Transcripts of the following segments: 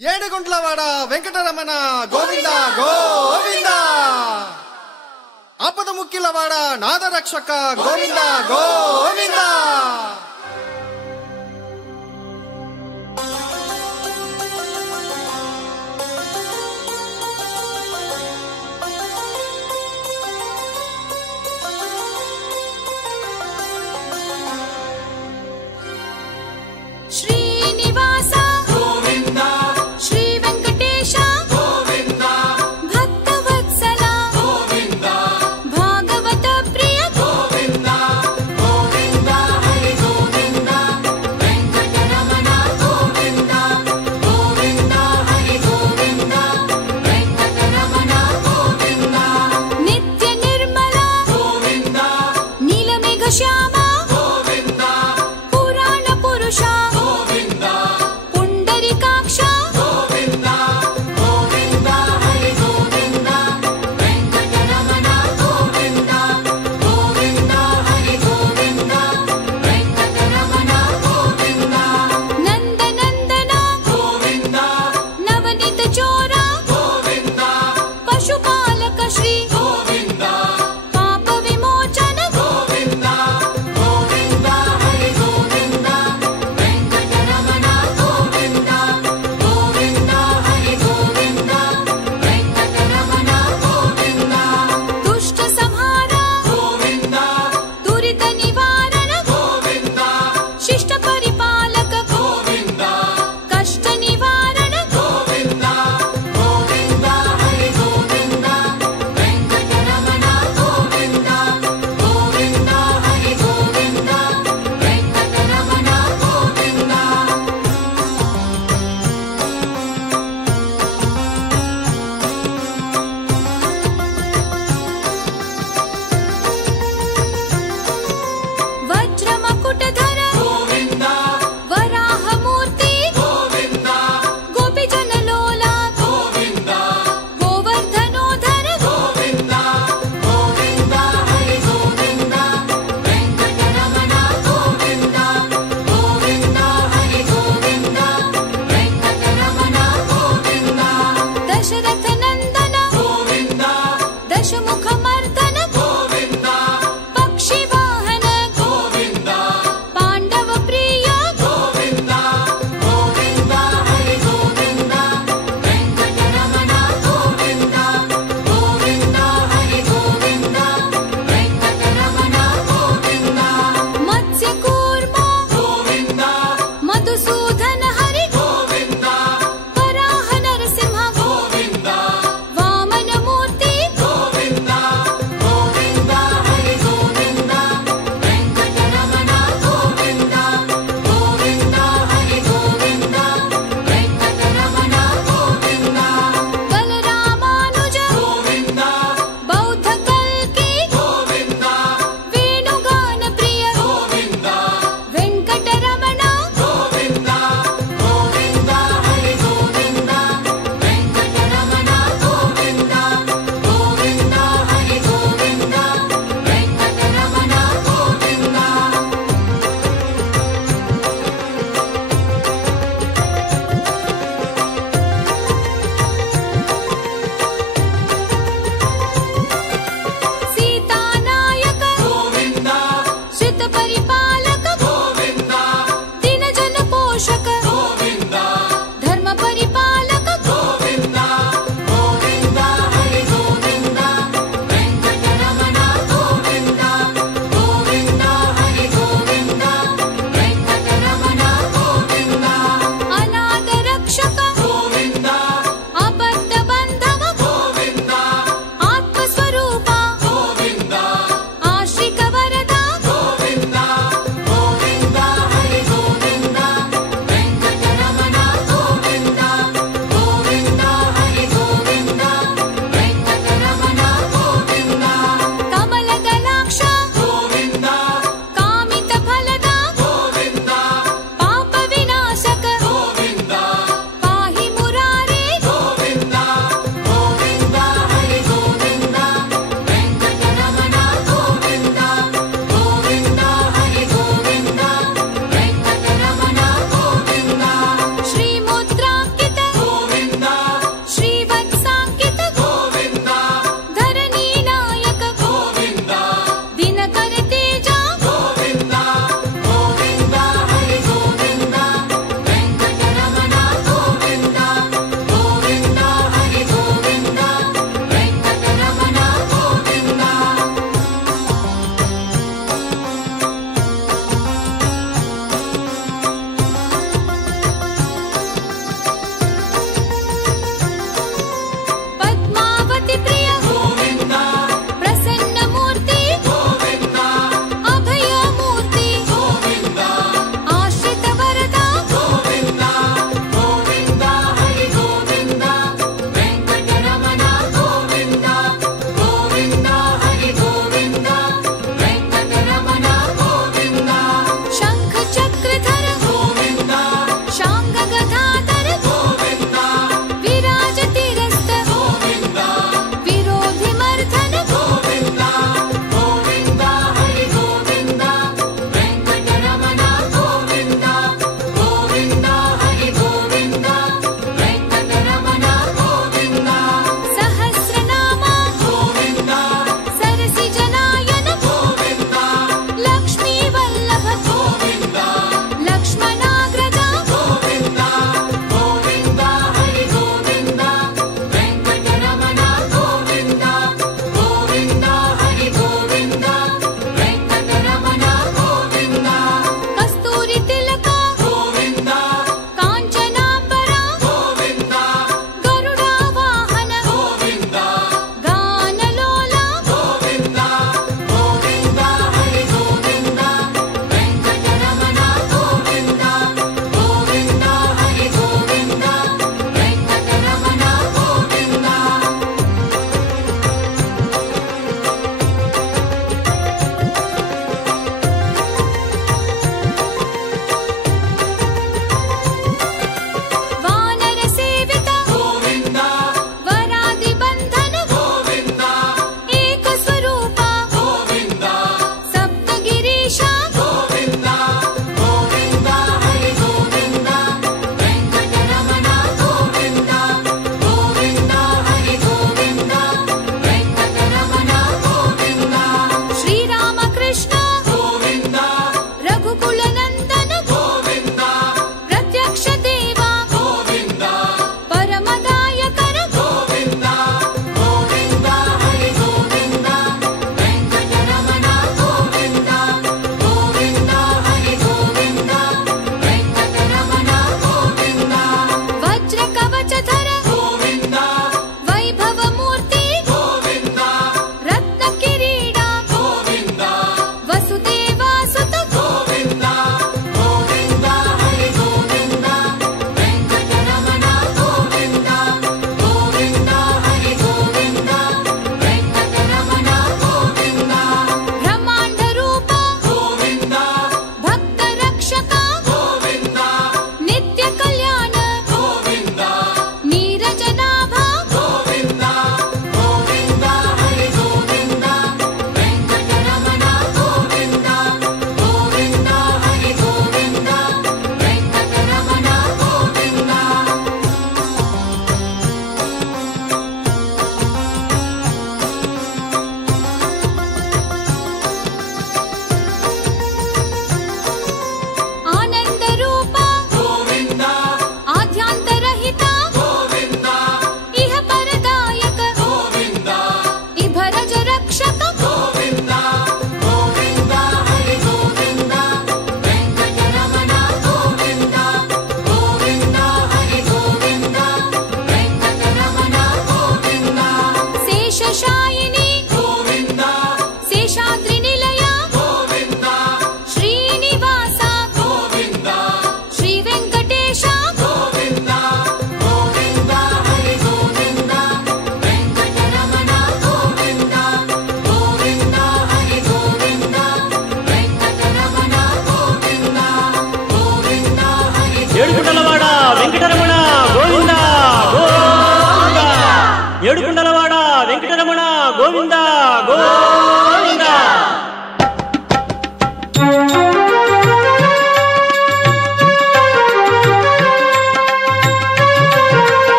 ఏడుగుంట్లవాడ వెంకటరమణ గోవింద గోవింద, ఆపద ముక్కిలవాడ నాదరక్షక గోవింద గోవింద. Govinda,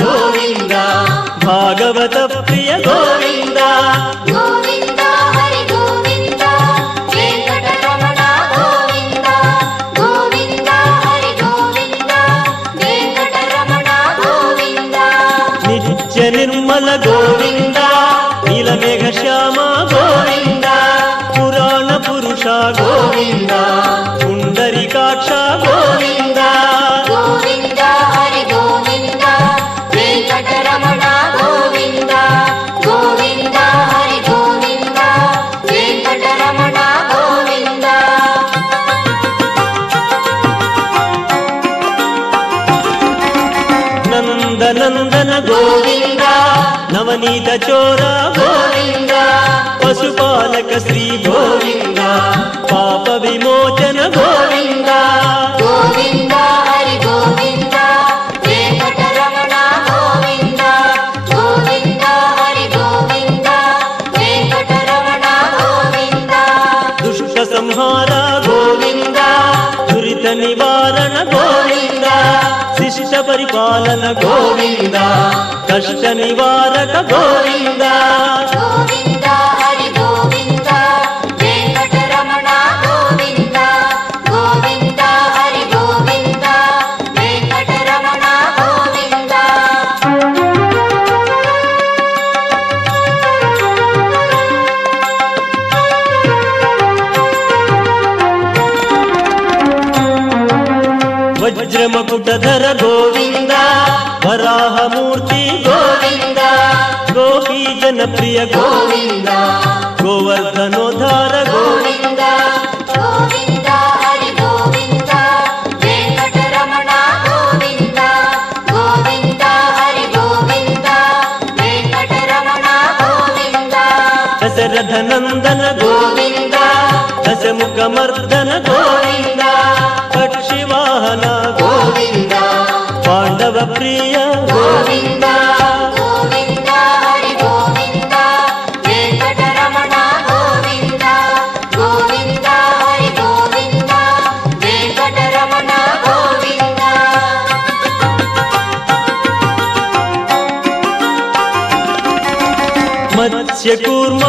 ಗೋವಿಂದ ಭಾಗವತ ಪ್ರಿಯ ಗೋವಿಂದ ಗೋವಿಂದ ಹರಿ ಗೋವಿಂದ ವೆಂಕಟರಮಣ ಗೋವಿಂದ ಗೋವಿಂದ ಹರಿ ಗೋವಿಂದ ವೆಂಕಟರಮಣ ಗೋವಿಂದ ನಿತ್ಯ ನಿರ್ಮಲ ಗೋವಿಂದ ನೀಲಮೇಘ ಶ್ಯಾಮ ಗೋವಿಂದ ಪುರಾಣ ಪುರುಷ ಗೋವಿಂದ ಪುಂಡರಿಕಾಕ್ಷ ಗೋವಿಂದ ಗೋವಿಂದ ಹರಿ ಗೋವಿಂದ ವೆಂಕಟರಮಣ ಗೋವಿಂದ ಗೋವಿಂದ ಹರಿ ಗೋವಿಂದ ವೆಂಕಟರಮಣ ಗೋವಿಂದ ನಂದ ನಂದನ ಗೋವಿಂದ ನವನೀತ ಚೋರ ಗೋವಿಂದ ಪಶುಪಾಲಕ ಶ್ರೀ ಗೋವಿಂದ ಪಾಪ ವಿಮೋಚನ ಗೋವಿಂದ ಗೋವಿಂದ ಹರಿ ಗೋವಿಂದ ವೆಂಕಟರಮಣ ಗೋವಿಂದ ಗೋವಿಂದ ಹರಿ ಗೋವಿಂದ ವೆಂಕಟರಮಣ ಗೋವಿಂದ ದುಷ್ಟ ಸಂಹಾರ ಗೋವಿಂದ ದುರಿತ ನಿವಾರಣ ಗೋವಿಂದ ಶಿಷ್ಟ ಪರಿಪಾಲನ ಗೋವಿಂದ ಕಷ್ಟ ನಿವಾರಕ ಗೋವಿಂದ ಗೋವಿಂದ ಹರಿ ಗೋವಿಂದ ವೆಂಕಟರಮಣ ಗೋವಿಂದ ಗೋವಿಂದ ಹರಿ ಗೋವಿಂದ ವೆಂಕಟರಮಣ ಗೋವಿಂದ ವಜ್ರ ಮಕುಟಧರ ಗೋವಿಂದ ವರಾಹ ಮೂರ್ತಿ ಗೋವಿಂದ ಗೋಪಿ ಜನಪ್ರಿಯ ಗೋವಿಂದ ಗೋವರ್ಧನೋದ್ಧಾರ ಗೋವಿಂದ ಗೋವಿಂದ ಹರಿ ಗೋವಿಂದ ವೆಂಕಟರಮಣ ಗೋವಿಂದ ಗೋವಿಂದ ಹರಿ ಗೋವಿಂದ ವೆಂಕಟರಮಣ ಗೋವಿಂದ ದಶರಥ ನಂದನ ಗೋವಿಂದ ದಶಮುಖ ಮರ್ದನ ಗೋವಿಂದ ಪಕ್ಷಿ ವಾಹನ ಗೋವಿಂದ ಪಾಂಡವ ಪ್ರಿಯ ಗೋವಿಂದ ಗೋವಿಂದ ಹರಿ ಗೋವಿಂದ ವೆಂಕಟರಮಣ ಗೋವಿಂದ ಗೋವಿಂದ ಹರಿ ಗೋವಿಂದ ವೆಂಕಟರಮಣ ಗೋವಿಂದ ಮತ್ಸ್ಯ ಕೂರ್ಮ